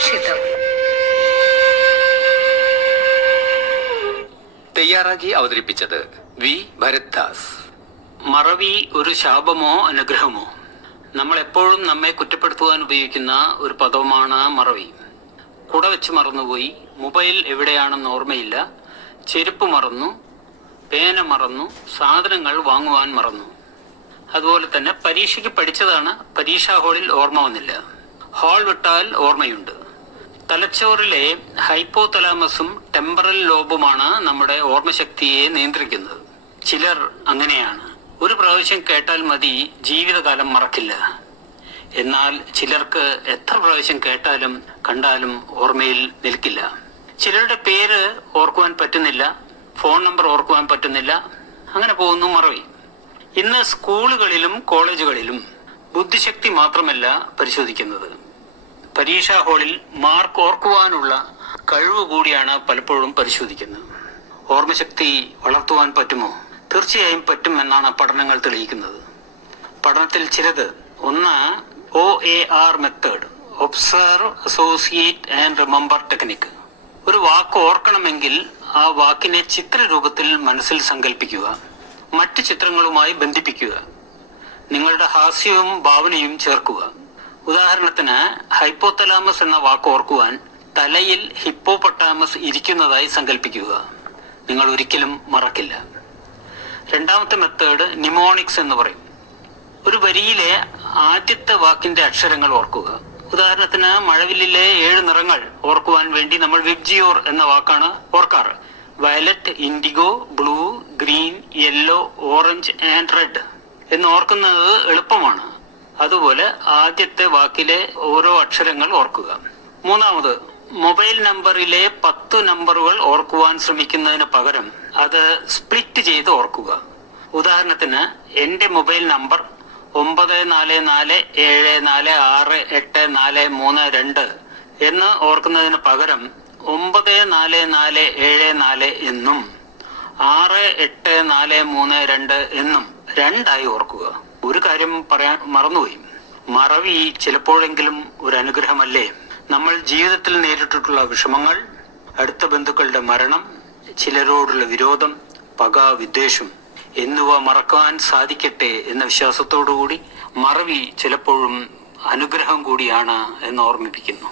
സുഭാഷിതം. തയ്യാറാക്കി അവതരിപ്പിച്ചത് വി ഭരത്ദാസ്. മറവി ഒരു ശാപമോ അനുഗ്രഹമോ? നമ്മൾ എപ്പോഴും നമ്മെ കുറ്റപ്പെടുത്തുവാൻ ഉപയോഗിക്കുന്ന ഒരു പദമാണ് മറവി. കുട വെച്ച് മറന്നുപോയി, മൊബൈൽ എവിടെയാണെന്ന് ഓർമ്മയില്ല, ചെരുപ്പ് മറന്നു, പേന മറന്നു, സാധനങ്ങൾ വാങ്ങുവാൻ മറന്നു. അതുപോലെ തന്നെ പരീക്ഷയ്ക്ക് പഠിച്ചതാണ്, പരീക്ഷാ ഹാളിൽ ഓർമ്മ വന്നില്ല. ഹാൾ വിട്ടാൽ ഓർമ്മയുണ്ട്. തലച്ചോറിലെ ഹൈപ്പോതലാമസും ടെമ്പറൽ ലോബുമാണ് നമ്മുടെ ഓർമ്മശക്തിയെ നിയന്ത്രിക്കുന്നത്. ചിലർ അങ്ങനെയാണ്, ഒരു പ്രാവശ്യം കേട്ടാൽ മതി, ജീവിതകാലം മറക്കില്ല. എന്നാൽ ചിലർക്ക് എത്ര പ്രാവശ്യം കേട്ടാലും കണ്ടാലും ഓർമ്മയിൽ നിൽക്കില്ല. ചിലരുടെ പേര് ഓർക്കുവാൻ പറ്റുന്നില്ല, ഫോൺ നമ്പർ ഓർക്കുവാൻ പറ്റുന്നില്ല, അങ്ങനെ പോകുന്നു മറവി. ഇന്ന് സ്കൂളുകളിലും കോളേജുകളിലും ബുദ്ധിശക്തി മാത്രമല്ല പരിശോധിക്കുന്നത്, പരീക്ഷാ ഹാളിൽ മാർക്ക് ഓർക്കുവാനുള്ള കഴിവ് കൂടിയാണ് പലപ്പോഴും പരിശോധിക്കുന്നത്. ഓർമ്മശക്തി വളർത്തുവാൻ പറ്റുമോ? തീർച്ചയായും പറ്റും എന്നാണ് പഠനങ്ങൾ തെളിയിക്കുന്നത്. പഠനത്തിൽ ചിലത്, ഒന്ന് OAR method, observe, associate and remember technique. ഒരു വാക്ക് ഓർക്കണമെങ്കിൽ ആ വാക്കിനെ ചിത്രരൂപത്തിൽ മനസ്സിൽ സങ്കല്പിക്കുക, മറ്റു ചിത്രങ്ങളുമായി ബന്ധിപ്പിക്കുക, നിങ്ങളുടെ ഹാസ്യവും ഭാവനയും ചേർക്കുക. ഉദാഹരണത്തിന്, ഹൈപ്പോതലാമസ് എന്ന വാക്ക് ഓർക്കുവാൻ തലയിൽ ഹിപ്പോപൊട്ടാമസ് ഇരിക്കുന്നതായി സങ്കല്പിക്കുക. നിങ്ങൾ ഒരിക്കലും മറക്കില്ല. രണ്ടാമത്തെ മെത്തേഡ് നിമോണിക്സ് എന്ന് പറയും. ഒരു വരിയിലെ ആദ്യത്തെ വാക്കിന്റെ അക്ഷരങ്ങൾ ഓർക്കുക. ഉദാഹരണത്തിന്, മഴവില്ലിലെ 7 നിറങ്ങൾ ഓർക്കുവാൻ വേണ്ടി നമ്മൾ വിബ്ജിയോർ എന്ന വാക്കാണ് ഓർക്കാറ്. Violet, indigo, blue, green, yellow, orange and red എന്ന് ഓർക്കുന്നത് എളുപ്പമാണ്. അതുപോലെ ആദ്യത്തെ വാക്കിലെ ഓരോ അക്ഷരങ്ങൾ ഓർക്കുക. മൂന്നാമത്, മൊബൈൽ നമ്പറിലെ 10 നമ്പറുകൾ ഓർക്കുവാൻ ശ്രമിക്കുന്നതിന് പകരം അത് സ്പ്ലിറ്റ് ചെയ്ത് ഓർക്കുക. ഉദാഹരണത്തിന്, എന്റെ മൊബൈൽ നമ്പർ 9447468432 എന്ന് ഓർക്കുന്നതിന് പകരം 944474 എന്നും 68432 എന്നും രണ്ടായി ഓർക്കുക. ഒരു കാര്യം പറയാൻ മറന്നുപോയി, മറവി ചിലപ്പോഴെങ്കിലും ഒരു അനുഗ്രഹമല്ലേ? നമ്മൾ ജീവിതത്തിൽ നേരിട്ടിട്ടുള്ള വിഷമങ്ങൾ, അടുത്ത ബന്ധുക്കളുടെ മരണം, ചിലരോടുള്ള വിരോധം, പക, വിദ്വേഷം എന്നിവ മറക്കാൻ സാധിക്കട്ടെ എന്ന വിശ്വാസത്തോടുകൂടി മറവി ചിലപ്പോഴും അനുഗ്രഹം കൂടിയാണ് എന്ന് ഓർമ്മിപ്പിക്കുന്നു.